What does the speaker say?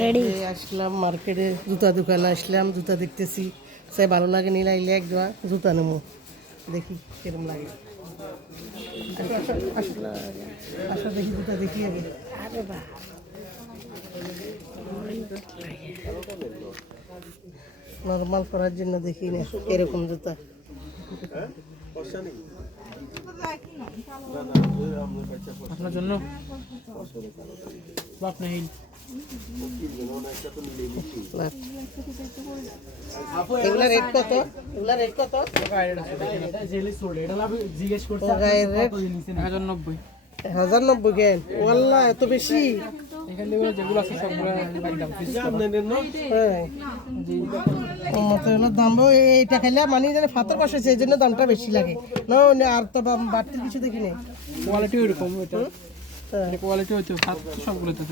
Ready আসলাম মার্কেটে, জুতা দোকানে আসলাম, জুতা দেখতেছি, সে ভালো লাগে নিলে আইলে এক জোড়া জুতা নেবো, দেখি কিরম লাগে। আসো দেখি জুতা দেখি আগে। আরে বাহ, নর্মাল করার জন্য দেখি না এরকম জুতা। আপনার জন্য আপনার এগুলা রেট কত? এগুলা রেট কত? জিজ্ঞেস করতে 1090 1090 কেন? ওয়াল্লাহ এত বেশি? এখানে যেগুলো আছে সবগুলো একদম দাম এইটা খাইলে মানে ফাতর বসেছে, এই জন্য দামটা বেশি লাগে না, আর তো বাড়তির কিছু দেখি নেই। কোয়ালিটি ওইরকম, এটা কোয়ালিটি হচ্ছে সবগুলোতে